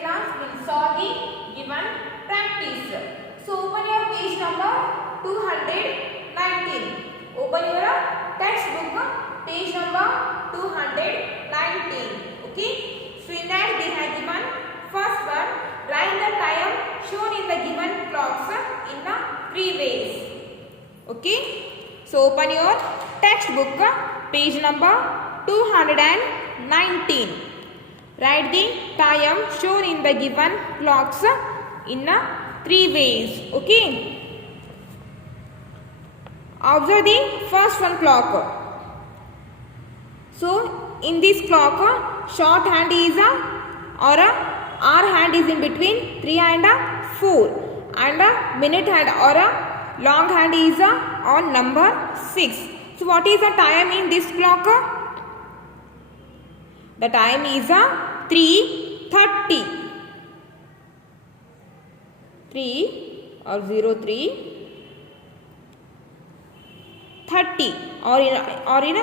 class will solve the given practice. So open your page number 219. Open your textbook page number 219. Okay. So in that they have given first one, write the time shown in the given clocks in the 3 ways. Okay. So open your textbook page number 219. Write the time shown in the given clocks in 3 ways. Okay. Observe the first one clock. So in this clock, short hand is or hour hand is in between 3 and 4, and minute hand or long hand is on number 6. So what is the time in this clock? The time is 3:30. 3 or 03:30,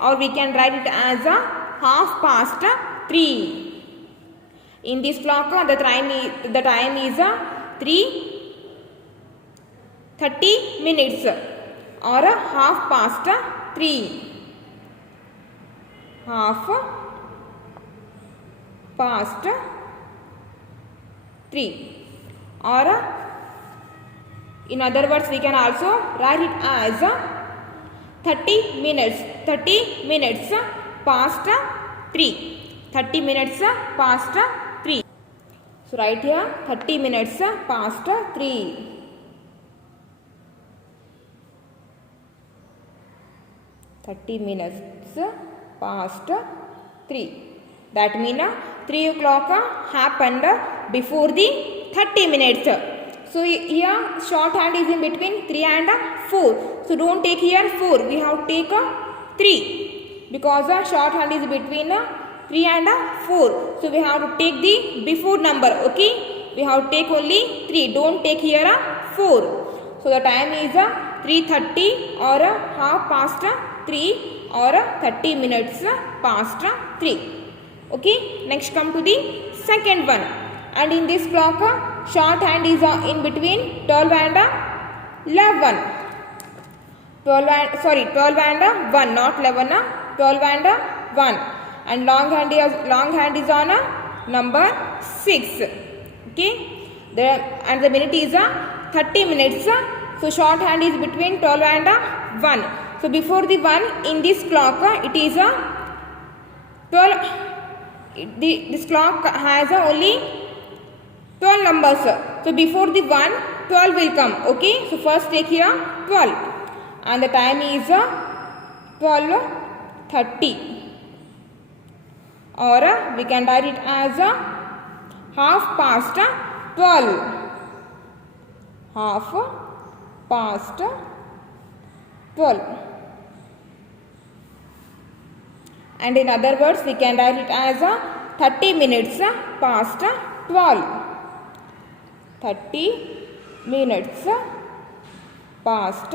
or we can write it as a 3:30. In this clock, the time is 3:30 minutes or 3:30. 3:30. Or in other words, we can also write it as 30 minutes. 30 minutes past 3. 30 minutes past 3. So write here 30 minutes past 3. 30 minutes past 3. That means 3 o'clock happened before the 30 minutes. So here short hand is in between 3 and 4. So don't take here 4. We have to take 3 because short hand is between 3 and 4. So we have to take the before number. Okay. We have to take only 3. Don't take here 4. So the time is 3:30 or 3:30 or 30 minutes past 3. Okay. Next come to the second one. And in this clock, short hand is in between 12 and 11. 12 and 1, not 11. 12 and 1. And long hand is on number 6. Okay. And the minute is 30 minutes. So short hand is between 12 and 1. So before the 1 in this clock, it is 12. This clock has only 12 numbers. So before the 1, 12 will come. Okay. So first take here 12. And the time is 12:30. Or we can write it as 12:30. 12:30. And in other words, we can write it as 30 minutes past 12. 30 minutes past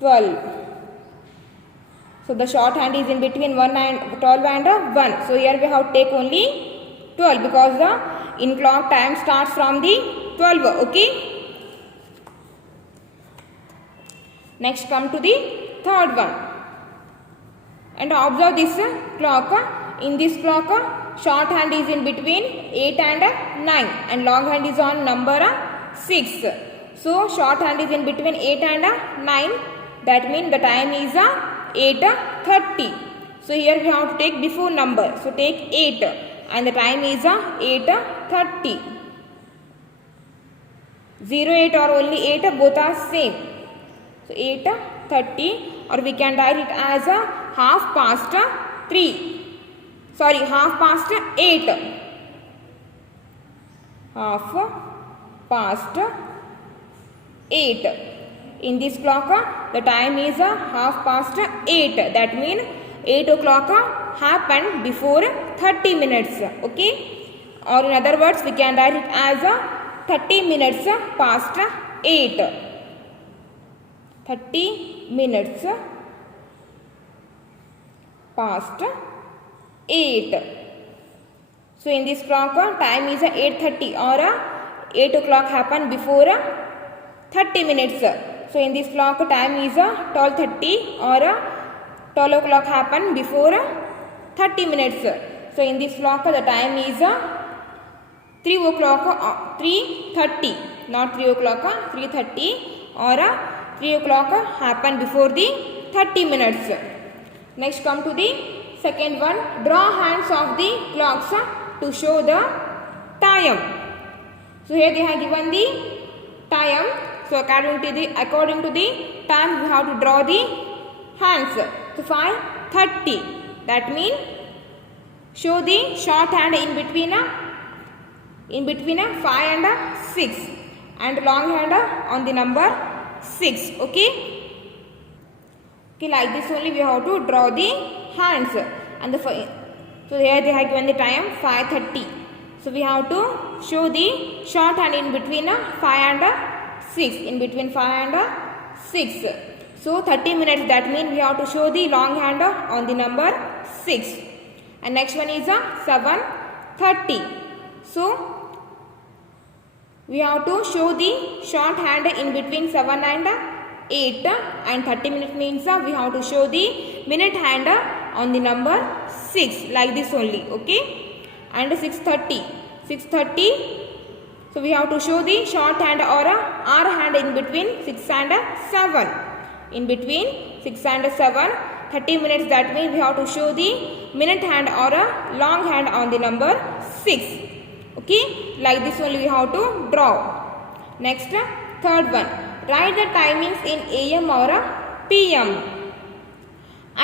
12. So the short hand is in between 12 and 1. So here we have to take only 12 because the in clock time starts from the 12. Okay. Next come to the third one. And observe this clock. In this clock, short hand is in between 8 and 9 and long hand is on number 6. So short hand is in between 8 and 9. That means the time is 8:30. So here we have to take before number. So take 8 and the time is 8:30. 0, 8 or only 8, both are same. So 8:30, or we can write it as 3:30. 8:30. 8:30. In this clock, the time is 8:30. That means 8 o'clock happened before 30 minutes. Okay. Or in other words, we can write it as 30 minutes past 8. 30 minutes past 8. So in this clock time is 8:30 or 8 o'clock happen before 30 minutes. So in this clock time is 12:30 or 12 o'clock happen before 30 minutes. So in this clock the time is 3 o'clock, 3:30, not 3 o'clock, 3:30 or 3 o'clock happen before the 30 minutes. Next come to the second one, draw hands of the clocks to show the time. So here they have given the time. So according to the time we have to draw the hands. So 5:30, that means show the short hand in between 5 and 6 and long hand on the number 6. Okay, like this only we have to draw the hands. And so here they have given the time 5:30. So we have to show the short hand in between 5 and 6, in between 5 and 6. So 30 minutes, that means we have to show the long hand on the number 6. And next one is 7:30. So we have to show the short hand in between 7 and 8, and 30 minutes means we have to show the minute hand on the number 6, like this only. Okay, and 6:30. So we have to show the short hand or R hand in between 6 and 7. In between 6 and 7, 30 minutes, that means we have to show the minute hand or a long hand on the number 6. Okay, like this only we have to draw. Next, third one, write the timings in AM or PM.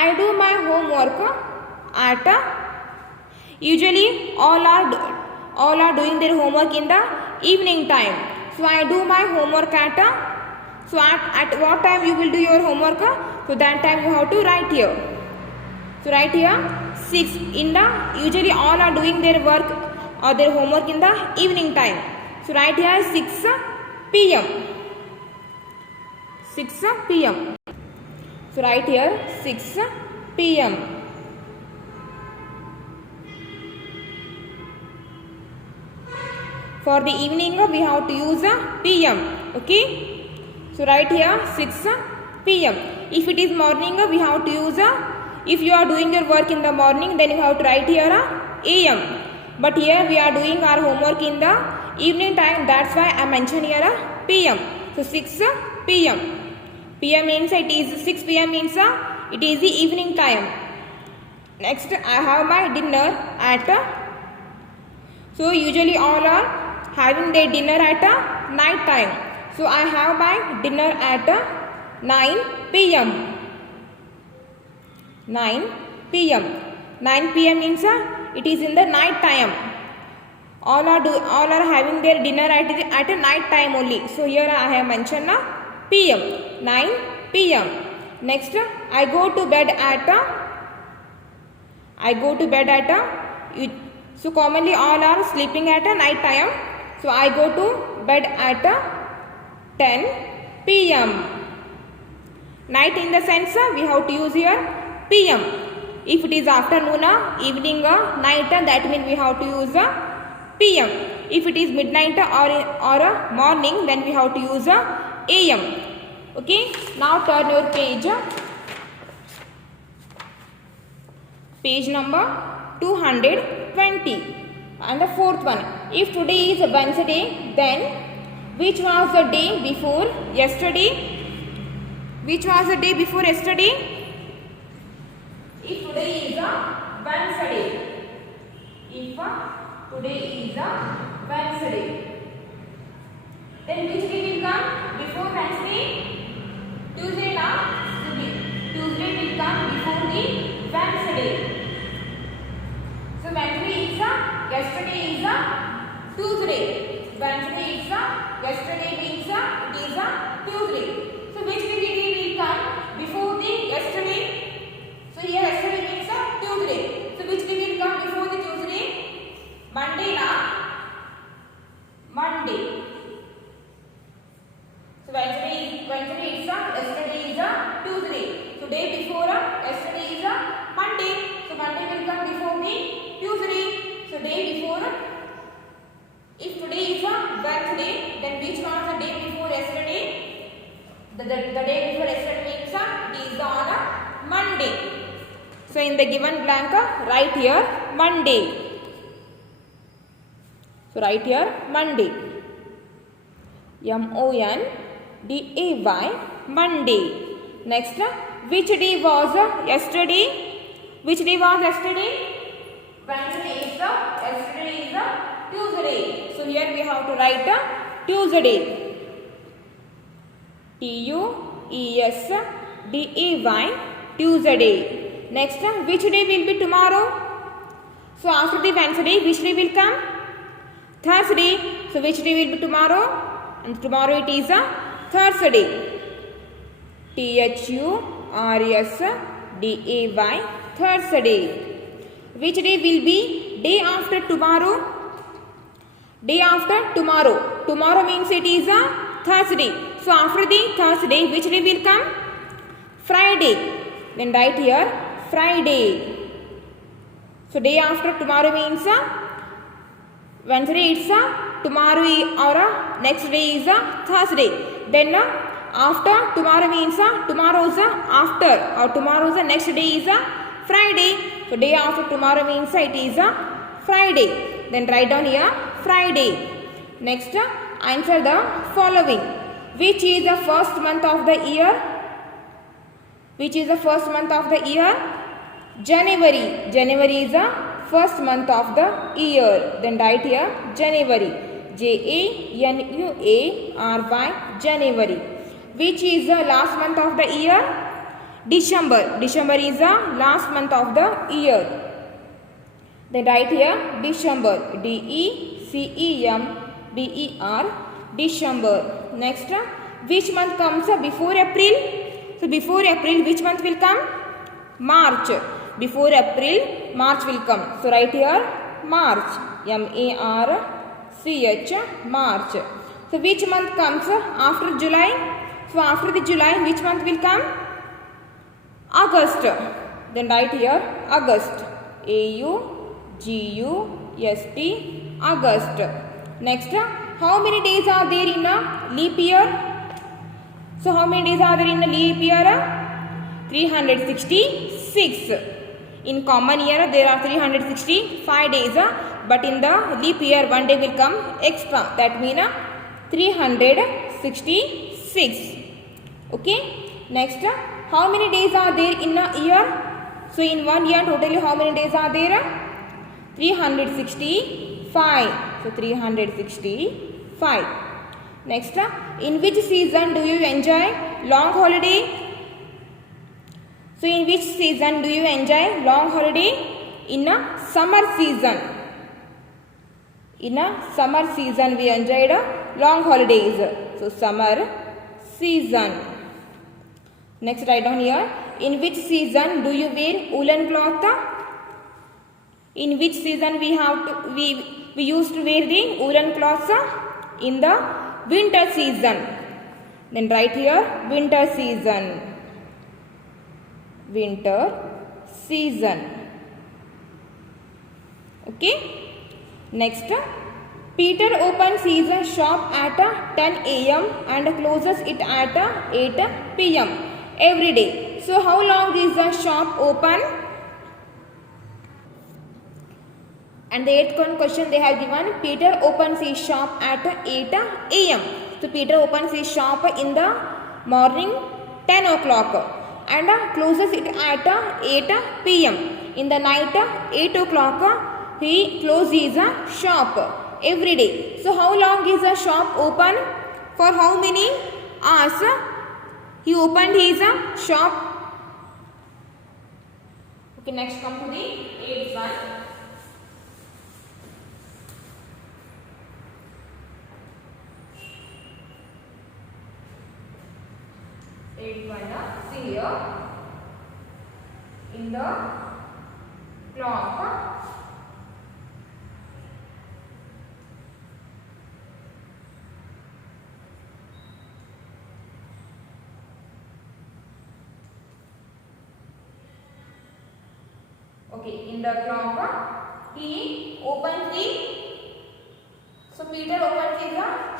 I do my homework at usually all are doing their homework in the evening time. So I do my homework at what time you will do your homework? So that time you have to write here. So write here 6. In the usually all are doing their work or their homework in the evening time. So write here 6 p.m. 6 p.m. So write here 6 p.m. For the evening we have to use p.m. Okay, so write here 6 p.m. If it is morning we have to use if you are doing your work in the morning, then you have to write here a.m. But here we are doing our homework in the evening time, that's why I mentioned here p.m. So 6 p.m. p.m. means it is 6 p.m. means it is the evening time. Next, I have my dinner at so usually all are having their dinner at night time. So I have my dinner at 9 p.m. 9 p.m. 9 p.m. means it is in the night time. All are having their dinner at a night time only. So here I have mentioned p.m. 9 p.m. Next, I go to bed at so commonly all are sleeping at a night time. So I go to bed at 10 p.m. Night in the sense we have to use here p.m. If it is afternoon, evening, night, that means we have to use p.m. If it is midnight or morning, then we have to use a.m. Okay, now turn your page. Page number 220. And the fourth one, if today is Wednesday, then which was the day before yesterday? Which was the day before yesterday? If today is a Wednesday. If today is a Wednesday, then which day will come before Wednesday? Tuesday now. Tuesday will come before the Wednesday. So Wednesday is yesterday is Tuesday. Wednesday is yesterday means it is Tuesday. So which day will come before the yesterday? So here yesterday means Tuesday. So which day will come before the Tuesday? Monday now. Monday. So Wednesday is yesterday is Tuesday. So day before yesterday is Monday. So Monday will come before the Tuesday. So day before So in the given blank, write here Monday. So write here Monday. M-O-N-D-A-Y, Monday. Next, which day was yesterday? Which day was yesterday? Wednesday is the, yesterday is the Tuesday. So here we have to write Tuesday. T-U-E-S-D-A-Y, Tuesday. Next, which day will be tomorrow? So after the Wednesday, which day will come? Thursday. So which day will be tomorrow? And tomorrow it is a Thursday. T-H-U-R-S-D-A-Y, Thursday. Which day will be day after tomorrow? Day after tomorrow. Tomorrow means it is a Thursday. So after the Thursday, which day will come? Friday. Then write here Friday. So day after tomorrow means Wednesday it's tomorrow or next day is Thursday. Then after tomorrow means tomorrow's after or tomorrow's next day is Friday. So day after tomorrow means it is Friday. Then write down here Friday. Next, answer the following. Which is the first month of the year? Which is the first month of the year? January. January is the first month of the year. Then write here January. J-A-N-U-A-R-Y, January. Which is the last month of the year? December. December is the last month of the year. Then write here December. D-E-C-E-M-B-E-R, December. Next, which month comes before April? So before April, which month will come? March. Before April, March will come. So write here March. M-A-R-C-H, March. So which month comes after July? So after the July, which month will come? August. Then write here August. A-U-G-U-S-T, August. Next, how many days are there in a leap year? So how many days are there in a leap year? 366. In common year there are 365 days, but in the leap year one day will come extra. That means 366. Okay. Next, how many days are there in a year? So in one year totally how many days are there? 365. So 365. Next, in which season do you enjoy long holiday? So in which season do you enjoy long holiday? In a summer season. In a summer season we enjoyed long holidays. So summer season. Next, write down here. In which season do you wear woolen cloth? In which season we used to wear the woolen cloths? In the winter season. Then write here winter season. Winter season. Okay. Next, Peter opens his shop at 10 a.m. and closes it at 8 p.m. every day. So how long is the shop open? And the 8th question they have given, Peter opens his shop at 8 a.m. So Peter opens his shop in the morning 10 o'clock and closes it at 8 p.m. In the night 8 o'clock he closes his shop every day. So how long is the shop open? For how many hours he opened his shop? Okay, next come to the 8th one. See here, in the clock, okay, in the clock, he opens the, so Peter opens his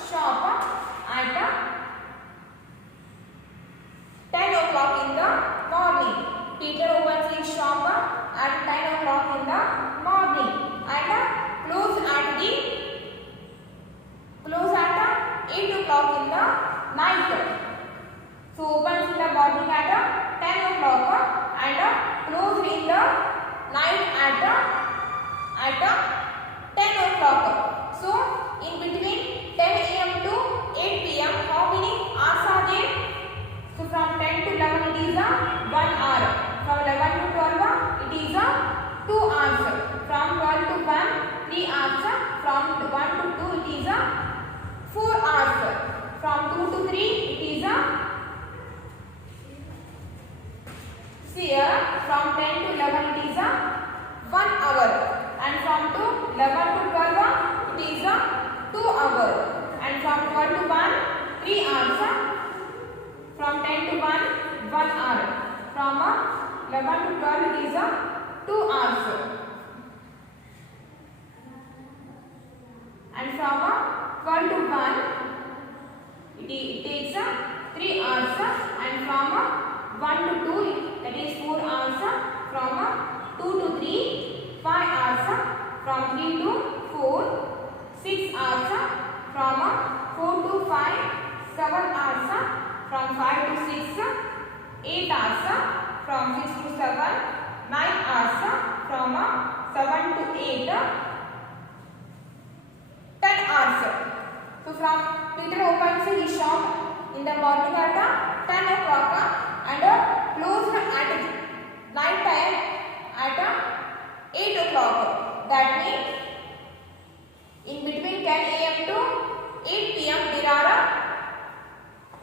shop at 10 o'clock in the morning. Peter opens his shop night at 10 o'clock. So in between 10 a.m. to 8 p.m. how many hours are there? So from 10 to 11 it is a 1 hour. From 11 to 12 it is a 2 hours. From 12 to 1 3 hours. From 1 to 2 it is a 4 hours. From 2 to 3 it is a see here from 10 to 11 it is a 1 hour, and from 11 to 12 it is a 2 hour, and from 12 to 1 3 hours. From 10 to 1 1 hour. From 11 to 12 it is a 2 hours, and from 12 to 1 it takes 3 hours, and from 1 to 2 that is 4 hours. From 2 to 3 5 hours. From 3 to 4 6 hours. From 4 to 5 7 hours. From 5 to 6 8 hours. From 6 to 7 9 hours. From 7 to 8 10 hours. So from Peter opens his shop in the morning at 10 o'clock and closed at night time at 8 o'clock. That means in between 10 a.m. to 8 p.m. there are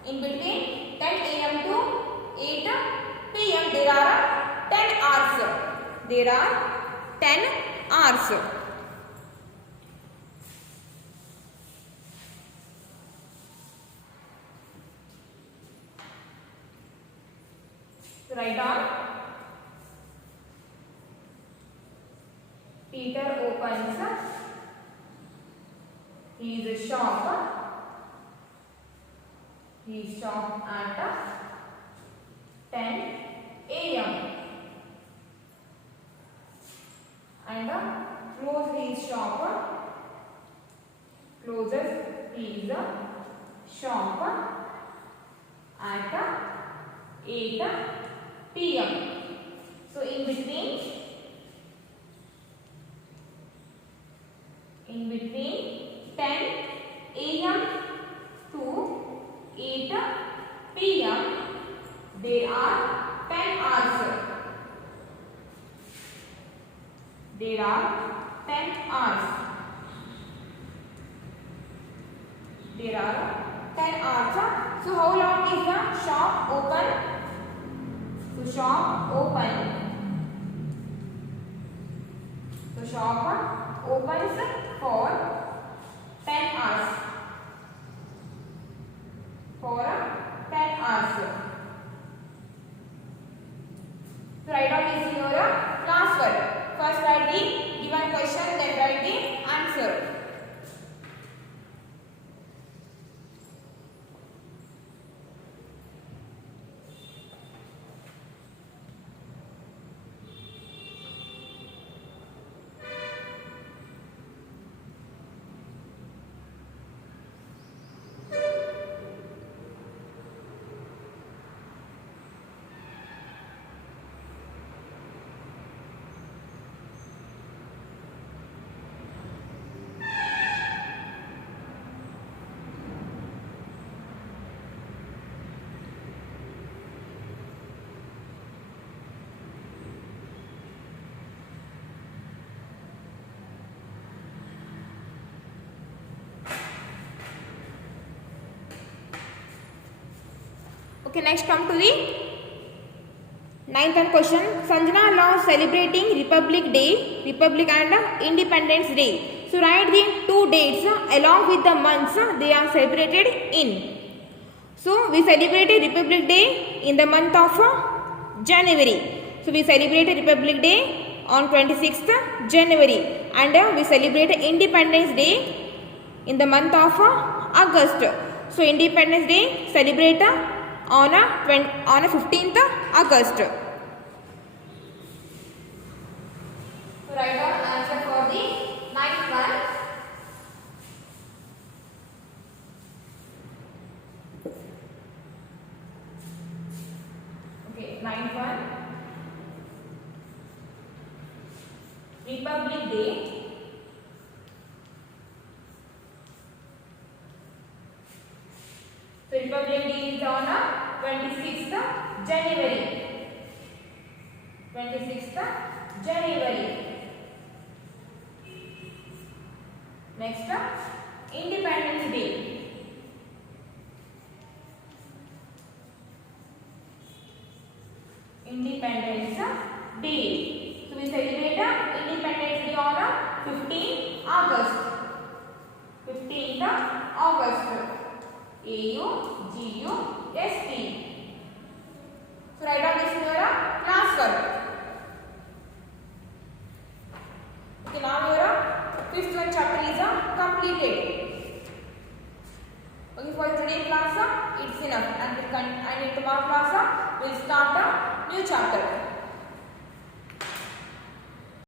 in between 10 a.m. to 8 p.m. there are 10 hours. There are 10 hours. Write down. Peter opens his shop. His shop at 10 a.m. and closes his shop. Closes his shop at 8 p.m. So in between 10 a.m. to 8 p.m. there are 10 hours. There are 10 hours. There are 10 hours. So how long is the shop open? So shop open. So shop opens for 10 hours. For 10 hours. So write down this in your classwork. First write the given question, then write the answer. Okay, next come to the 9th question. Sanjana loves celebrating Republic and Independence Day. So write the two dates along with the months they are celebrated in. So we celebrated Republic Day in the month of January. So we celebrated Republic Day on 26th January, and we celebrated Independence Day in the month of August. So Independence Day celebrate on 15th August. So write down answer for the 9th one. Okay, 9th one. Republic Day. So Republic Day is on 26th January. 26th January. Next, Independence Day. Independence Day. So we celebrate Independence Day on 15th August. 15th August. AUGUST. So write down this in your class work. Okay, now your fifth one chapter is completed. Okay, for today's class it's enough, and in tomorrow class we'll start a new chapter.